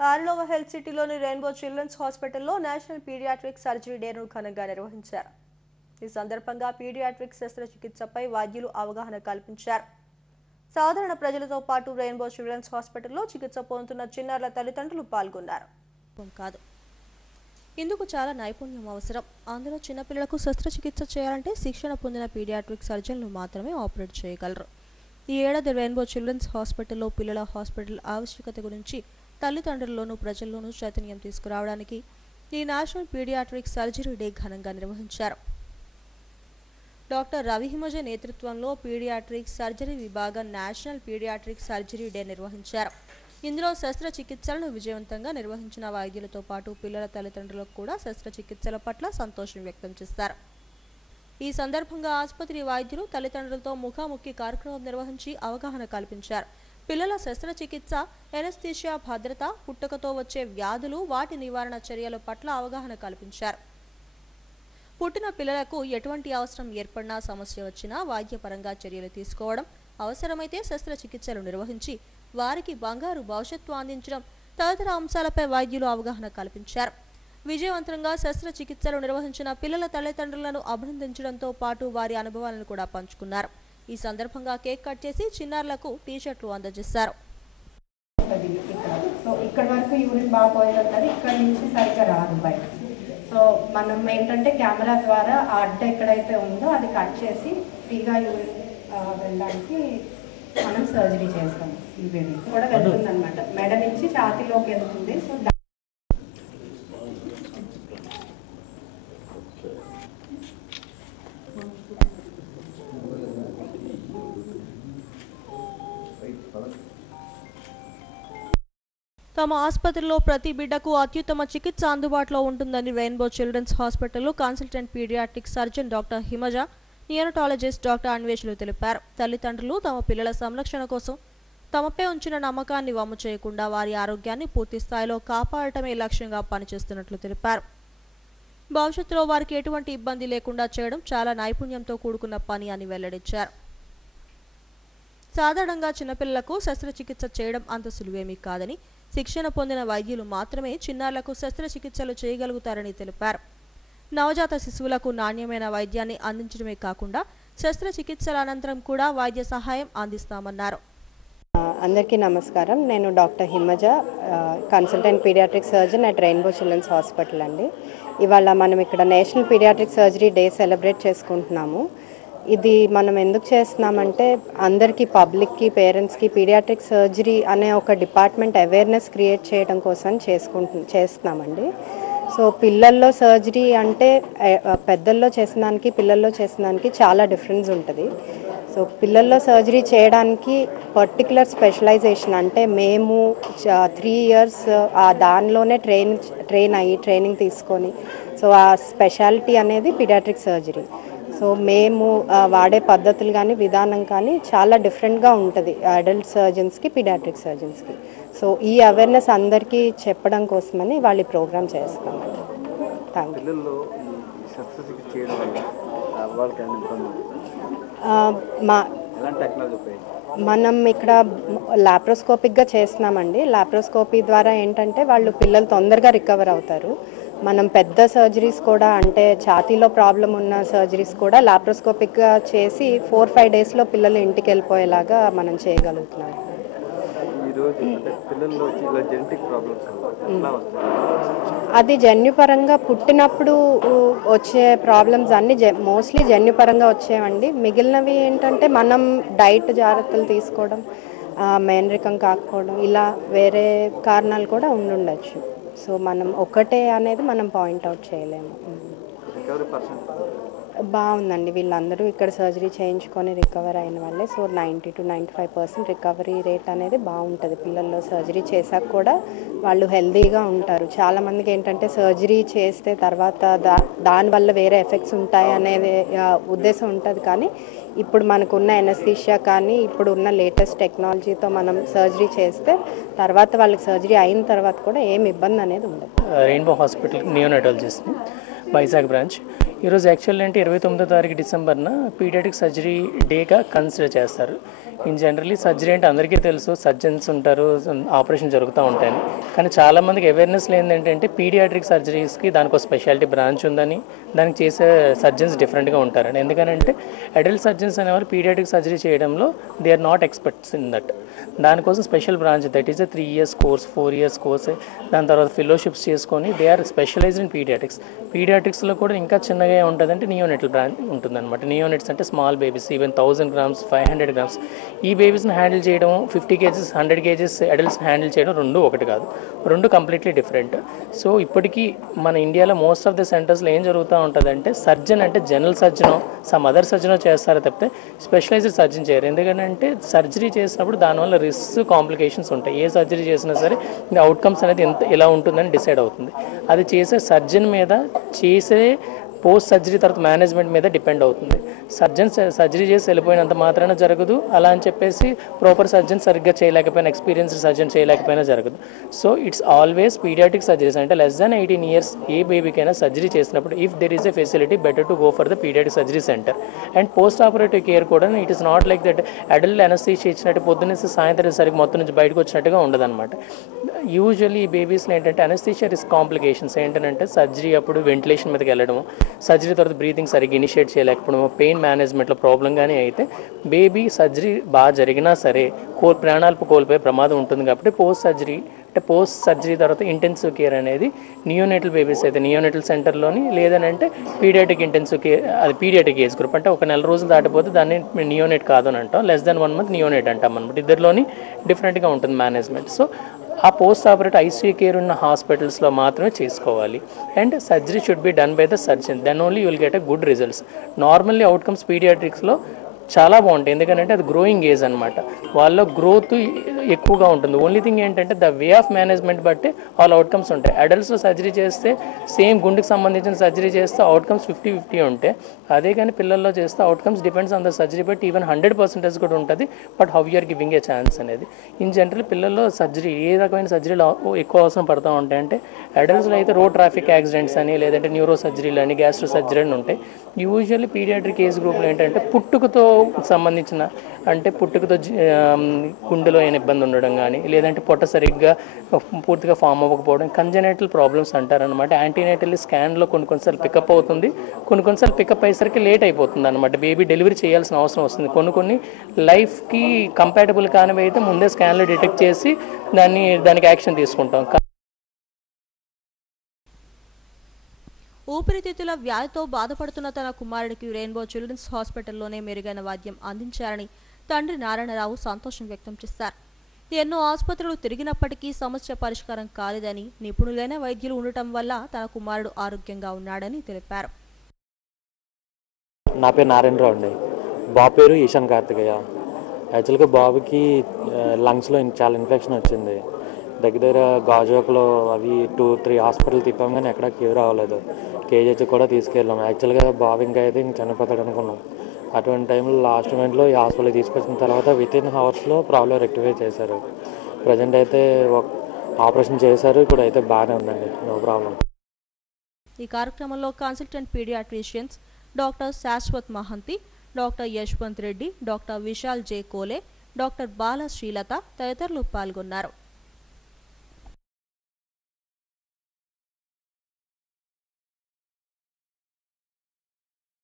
ఆర్లోవ health సిటీలోని rainbow Children's హాస్పిటల్లో national pediatric surgery డేను ఘనంగా నిర్వహించారు. ఈ సందర్భంగా పీడియాట్రిక్ శస్త్రచికిత్సపై వైద్యులు అవగాహన కల్పించారు. సాధారణ ప్రజలతో పాటు రెయిన్బో చిల్డ్రన్స్ హాస్పిటల్లో చికిత్స పొందుతున్న చిన్నారుల తల్లిదండ్రులు పాల్గొన్నారు. కాదు, ఇందుకు చాలా నైపుణ్యం అవసరం. అందులో చిన్నపిల్లలకు శస్త్రచికిత్స చేయాలంటే శిక్షణ పొందిన పీడియాట్రిక్ సర్జన్లు మాత్రమే ఆపరేట్ చేయగలరు. ఈ ఏడాది రెయిన్బో చిల్డ్రన్స్ హాస్పిటల్లో పిల్లల హాస్పిటల్ ఆవశ్యకత గురించి తల్లిదండ్రుల్లోనూ ప్రజల్లోనూ చైతన్యం తీసుకురావడానికి ఈ నేషనల్ పీడియాట్రిక్ సర్జరీ డే ఘనంగా నిర్వహించారు. డాక్టర్ రవి హిమజ నేతృత్వంలో పీడియాట్రిక్ సర్జరీ విభాగం నేషనల్ పీడియాట్రిక్ సర్జరీ డే నిర్వహించారు. ఇందులో శస్త్రచికిత్సలను విజయవంతంగా నిర్వహించిన వైద్యులతో పాటు పిల్లల తల్లిదండ్రులకు కూడా శస్త్రచికిత్సల పట్ల సంతోషం వ్యక్తం చేశారు. ఈ సందర్భంగా ఆసుపత్రి వైద్యులు తల్లిదండ్రులతో ముఖాముఖి కార్యక్రమం నిర్వహించి అవగాహన కల్పించారు. పిల్లల శస్త్రచికిత్స, ఎనస్థీషియా భద్రత, పుట్టుకతో వచ్చే వ్యాధులు, వాటి నివారణ చర్యల పట్ల అవగాహన కల్పించారు. పుట్టిన పిల్లలకు ఎటువంటి అవసరం ఏర్పడినా, సమస్య వచ్చినా వైద్యపరంగా చర్యలు తీసుకోవడం, అవసరమైతే శస్త్రచికిత్సలు నిర్వహించి వారికి బంగారు భవిష్యత్తు అందించడం తదితర అంశాలపై వైద్యులు అవగాహన కల్పించారు. విజయవంతంగా శస్త్రచికిత్సలు నిర్వహించిన పిల్లల తల్లిదండ్రులను అభినందించడంతో పాటు వారి అనుభవాలను కూడా పంచుకున్నారు. ఈ సందర్భంగా కేక్ కట్ చేసి చిన్నారులకు టీషర్ట్లు అందజేశారు. సో ఇక్కడ వరకు యూరిన్ బాగా పోయేది, ఇక్కడ నుంచి సరిగ్గా రాదు బయట. సో మనం ఏంటంటే కెమెరా ద్వారా ఆ అడ్డ ఎక్కడైతే ఉందో అది కట్ చేసి ఫ్రీగా యూరిన్ వెళ్ళడానికి మనం సర్జరీ చేస్తాం. ఈ బేబీ కూడా వెళ్తుంది అనమాట, మెడ నుంచి ఛాతీలోకి వెళ్తుంది. సో తమ ఆసుపత్రిలో ప్రతి బిడ్డకు అత్యుత్తమ చికిత్స అందుబాటులో ఉంటుందని రెయిన్బో చిల్డ్రన్స్ హాస్పిటల్లో consultant paediatric surgeon doctor Himaja, neonatologist doctor Anveshulu తెలిపారు. తల్లిదండ్రులు తమ పిల్లల సంరక్షణ కోసం తమపై ఉంచిన నమ్మకాన్ని వమ్ము చేయకుండా వారి ఆరోగ్యాన్ని పూర్తి స్థాయిలో కాపాడటమే లక్ష్యంగా పనిచేస్తున్నట్లు తెలిపారు. భవిష్యత్తులో వారికి ఎటువంటి ఇబ్బంది లేకుండా చేయడం చాలా నైపుణ్యంతో కూడుకున్న పని అని వెల్లడించారు. సాధారణంగా చిన్నపిల్లలకు శస్త్రచికిత్స చేయడం అంత సులువేమీ కాదని, శిక్షణ పొందిన వైద్యులు మాత్రమే చిన్నారులకు శస్త్రచికిత్సలు చేయగలుగుతారని తెలిపారు. నవజాత శిశువులకు నాణ్యమైన వైద్యాన్ని అందించడమే కాకుండా శస్త్రచికిత్సల అనంతరం కూడా వైద్య సహాయం అందిస్తామన్నారు. అందరికీ నమస్కారం. నేను doctor Himaja, consultant paediatric surgeon at Rainbow Children's Hospital అండి. ఇవాళ మనం ఇక్కడ national pediatric surgery day celebrate చేసుకుంటున్నాము. ఇది మనం ఎందుకు చేస్తున్నామంటే అందరికీ, పబ్లిక్కి, పేరెంట్స్కి పీడియాట్రిక్ సర్జరీ అనే ఒక డిపార్ట్మెంట్ అవేర్నెస్ క్రియేట్ చేయడం కోసం చేస్తున్నామండి. సో పిల్లల్లో సర్జరీ అంటే పెద్దల్లో చేసిన దానికి పిల్లల్లో చేసిన దానికి చాలా డిఫరెన్స్ ఉంటుంది. సో పిల్లల్లో సర్జరీ చేయడానికి పర్టికులర్ స్పెషలైజేషన్, అంటే మేము 3 years దానిలోనే ట్రైనింగ్ తీసుకొని, సో ఆ స్పెషాలిటీ అనేది పీడియాట్రిక్ సర్జరీ. సో మేము వాడే పద్ధతులు కానీ విధానం కానీ చాలా డిఫరెంట్గా ఉంటుంది అడల్ట్ సర్జన్స్కి, పీడియాట్రిక్ సర్జన్స్కి. సో ఈ అవేర్నెస్ అందరికీ చెప్పడం కోసమని వాళ్ళు ఈ ప్రోగ్రామ్ చేస్తామండి. Thank you. మనం ఇక్కడ లాప్రోస్కోపిక్గా చేస్తున్నామండి. లాప్రోస్కోపీ ద్వారా ఏంటంటే వాళ్ళు పిల్లలు తొందరగా రికవర్ అవుతారు. మనం పెద్ద సర్జరీస్ కూడా, అంటే ఛాతీలో ప్రాబ్లం ఉన్న సర్జరీస్ కూడా లాప్రోస్కోపిక్గా చేసి 4-5 daysలో పిల్లలు ఇంటికి వెళ్ళిపోయేలాగా మనం చేయగలుగుతున్నాం. అది జన్యుపరంగా పుట్టినప్పుడు వచ్చే ప్రాబ్లమ్స్ అన్నీ మోస్ట్లీ జన్యుపరంగా వచ్చేవండి. మిగిలినవి ఏంటంటే మనం డైట్ జాగ్రత్తలు తీసుకోవడం, మేనరికం కాకపోవడం, ఇలా వేరే కారణాలు కూడా ఉండుండొచ్చు. సో మనం ఒకటే అనేది మనం పాయింట్అవుట్ చేయలేము. బాగుందండి, వీళ్ళందరూ ఇక్కడ సర్జరీ చేయించుకొని రికవర్ అయిన వాళ్ళే. సో 90 to 95% రికవరీ రేట్ అనేది బాగుంటుంది. పిల్లల్లో సర్జరీ చేశాక కూడా వాళ్ళు హెల్దీగా ఉంటారు. చాలామందికి ఏంటంటే సర్జరీ చేస్తే తర్వాత దానివల్ల వేరే ఎఫెక్ట్స్ ఉంటాయి అనేది ఉద్దేశం ఉంటుంది. కానీ ఇప్పుడు మనకున్న ఎనస్థీషియా కానీ ఇప్పుడు ఉన్న లేటెస్ట్ టెక్నాలజీతో మనం సర్జరీ చేస్తే తర్వాత వాళ్ళకి సర్జరీ అయిన తర్వాత కూడా ఏం ఇబ్బంది అనేది ఉండదు. Rainbow hospital neonatologist Vizag branch. ఈరోజు యాక్చువల్ అంటే 29వ తారీఖు డిసెంబర్న పీడియాట్రిక్ సర్జరీ డేగా కన్సిడర్ చేస్తారు. ఇన్ జనరలీ సర్జరీ అంటే అందరికీ తెలుసు, సర్జన్స్ ఉంటారు, ఆపరేషన్ జరుగుతూ ఉంటాయని. కానీ చాలామందికి అవేర్నెస్ లేనిది ఏంటంటే పీడియాట్రిక్ సర్జరీస్కి దానికి ఒక స్పెషాలిటీ బ్రాంచ్ ఉందని, దానికి చేసే సర్జన్స్ డిఫరెంట్గా ఉంటారని. ఎందుకంటే అడల్ట్ సర్జన్స్ అనేవారు పీడియాట్రిక్ సర్జరీ చేయడంలో they are not experts in that. దానికోసం special branch, that is 3 years course, 4 years course, దాని తర్వాత ఫెలోషిప్స్ చేసుకొని they are specialized in paediatrics. పీడియాట్రిక్స్లో కూడా ఇంకా చిన్నగా ఉంటుందంటే నియోనెటల్ బ్రాంచ్ ఉంటుందన్నమాట. నియోనెట్స్ అంటే small babies, even 1000 grams, 500 grams ఈ బేబీస్ని హ్యాండిల్ చేయడం, 50 kgs, 100 kgs అడల్ట్స్ని హ్యాండిల్ చేయడం రెండు ఒకటి కాదు, రెండు కంప్లీట్లీ డిఫరెంట్. సో ఇప్పటికీ మన ఇండియాలో మోస్ట్ ఆఫ్ ద సెంటర్స్లో ఏం జరుగుతూ ఉంటుందంటే సర్జన్ అంటే జనరల్ సర్జనో సమ్ అదర్ సర్జనో చేస్తారో తప్పితే స్పెషలైజ్డ్ సర్జన్ చేయరు. ఎందుకంటే సర్జరీ చేసినప్పుడు దానివల్ల రిస్క్, కాంప్లికేషన్స్ ఉంటాయి. ఏ సర్జరీ చేసినా సరే అవుట్కమ్స్ అనేది ఎలా ఉంటుందని డిసైడ్ అవుతుంది. అది చేసే సర్జన్ మీద, చేసే పోస్ట్ సర్జరీ తర్వాత మేనేజ్మెంట్ మీద డిపెండ్ అవుతుంది. సర్జన్ సర్జరీ చేసి వెళ్ళిపోయినంత మాత్రాన జరగదు, అలా అని చెప్పేసి ప్రాపర్ సర్జన్ సరిగ్గా చేయలేకపోయినా, ఎక్స్పీరియన్స్డ్ సర్జన్ చేయలేకపోయినా జరగదు. So it's always paediatric surgeries అంటే లెస్ దాన్ 18 years ఏ బేబీకైనా సర్జరీ చేసినప్పుడు if there is a facility better to go for the paediatric surgery centre. And post operative care కూడా it is not like that adult anaesthesia ఇచ్చినట్టు పొద్దున్నేసి సాయంత్రం సరికి మొత్తం నుంచి బయటకు వచ్చినట్టుగా ఉండదన్నమాట. యూజువల్లీ ఈ బేబీస్లో ఏంటంటే అనస్థీషియా రిస్క్ కాంప్లికేషన్స్ ఏంటంటే సర్జరీ అప్పుడు వెంటిలేషన్ మీదకి వెళ్ళడము, సర్జరీ తర్వాత బ్రీతింగ్ సరిగ్గా ఇనిషియేట్ చేయలేకపోవడం, పెయిన్ మేనేజ్మెంట్లో ప్రాబ్లం కానీ అయితే బేబీ సర్జరీ బాగా జరిగినా సరే ప్రాణాలకు కోల్పోయే ప్రమాదం ఉంటుంది. కాబట్టి పోస్ట్ సర్జరీ తర్వాత ఇంటెన్సివ్ కేర్ అనేది నియోనేటల్ బేబీస్ అయితే నియోనేటల్ సెంటర్లోని, లేదనంటే పీడియాట్రిక్ ఇంటెన్సివ్ కేర్, అది పీడియాట్రిక్ ఏజ్ గ్రూప్ అంటే 1 నెల రోజులు దాటిపోతే దాన్ని నియోనేట్ కాదు అని అంటాం, లెస్ దాన్ 1 month నియోనేట్ అంటాం అనమాట. ఇద్దరిలోని డిఫరెంట్గా ఉంటుంది మేనేజ్మెంట్. సో ఆ పోస్ట్ ఆపరేటివ్ ఐసీయూ కేర్ ఉన్న హాస్పిటల్స్లో మాత్రమే చేసుకోవాలి. And surgery should be done by the surgeon, then only you will get a good results. Normally outcomes పీడియాట్రిక్స్లో చాలా బాగుంటాయి, ఎందుకంటే అది గ్రోయింగ్ ఏజ్ అనమాట, వాళ్ళ గ్రోత్ ఎక్కువగా ఉంటుంది. ఓన్లీ థింగ్ ఏంటంటే ద వే ఆఫ్ మేనేజ్మెంట్ బట్టి వాళ్ళ అవుట్కమ్స్ ఉంటాయి. అడల్ట్స్లో సర్జరీ చేస్తే సేమ్ గుండెకి సంబంధించిన సర్జరీ చేస్తే అవుట్కమ్స్ 50-50 ఉంటాయి. అదే కానీ పిల్లల్లో చేస్తే outcomes depends on the surgery but even 100% కూడా ఉంటుంది. But how you're giving a chance అనేది. ఇన్ జనరల్ పిల్లల్లో సర్జరీ ఏ రకమైన సర్జరీలు ఎక్కువ అవసరం పడుతూ ఉంటాయంటే అడల్ట్స్లో అయితే రోడ్ ట్రాఫిక్ యాక్సిడెంట్స్ అని, లేదంటే న్యూరో సర్జరీలు అని, గ్యాస్ట్రో సర్జరీ అని ఉంటాయి. యూజువల్లీ పీడియాట్రిక్ ఏజ్ గ్రూప్లో ఏంటంటే పుట్టుకతో సంబంధించిన అంటే పుట్టుకతో గుండెలో అయిన ఇబ్బంది ఉండడం కానీ, లేదంటే పొట్ట సరిగ్గా పూర్తిగా ఫామ్ అవ్వకపోవడం, కంజనైటల్ ప్రాబ్లమ్స్ అంటారనమాట. యాంటీనేటల్లీ స్కాన్లో కొన్నిసార్లు పికప్ అవుతుంది, కొన్నిసార్లు పికప్ అయ్యేసరికి లేట్ అయిపోతుంది అనమాట. బేబీ డెలివరీ చేయాల్సిన అవసరం వస్తుంది. కొన్ని లైఫ్కి కంపాటబుల్ కానివి అయితే ముందే స్కాన్లో డిటెక్ట్ చేసి దానికి యాక్షన్ తీసుకుంటాం. ఊపిరితిత్తుల వ్యాధితో బాధపడుతున్న తన కుమారుడికి రెయిన్బో చిల్డ్రన్స్ హాస్పిటల్లోనే మెరుగైన వైద్యం అందించారని తండ్రి నారాయణరావు సంతోషం వ్యక్తం చేశారు. ఎన్నో ఆసుపత్రులు తిరిగినప్పటికీ సమస్య పరిష్కారం కాలేదని, నిపుణులైన వైద్యులు ఉండటం వల్ల తన కుమారుడు ఆరోగ్యంగా ఉన్నాడని తెలిపారు. నా పేరు నారాయణరావు అండి. బాబు పేరు ఈశాన్ కార్తికేయ. యాక్చువల్గా బాబుకి లంగ్స్లో చాలా ఇన్ఫెక్షన్ వచ్చింది. దగ్గర గాజువాకలో అవి 2-3 హాస్పిటల్ తిప్పాం కానీ ఎక్కడ క్యూర్ అవ్వలేదు. కేజీహెచ్ కూడా తీసుకెళ్ళాం. యాక్చువల్గా బాబు ఇంకా అయితే చనిపోతాడు అనుకున్నాం. అటువంటి టైంలో లాస్ట్ మూమెంట్లో ఈ హాస్పిటల్ తీసుకొచ్చిన తర్వాత వితిన్ అవర్స్లో ప్రాబ్లం రెక్టిఫై చేశారు. ప్రజెంట్ అయితే ఆపరేషన్ చేశారు, ఇప్పుడు అయితే బాగానే ఉందండి, నో ప్రాబ్లం. ఈ కార్యక్రమంలో consultant paediatricians doctor Shashwat Mahanti, doctor Yashwant Reddy, doctor Vishal J Kole, doctor Bala Srilatha తదితరులు పాల్గొన్నారు.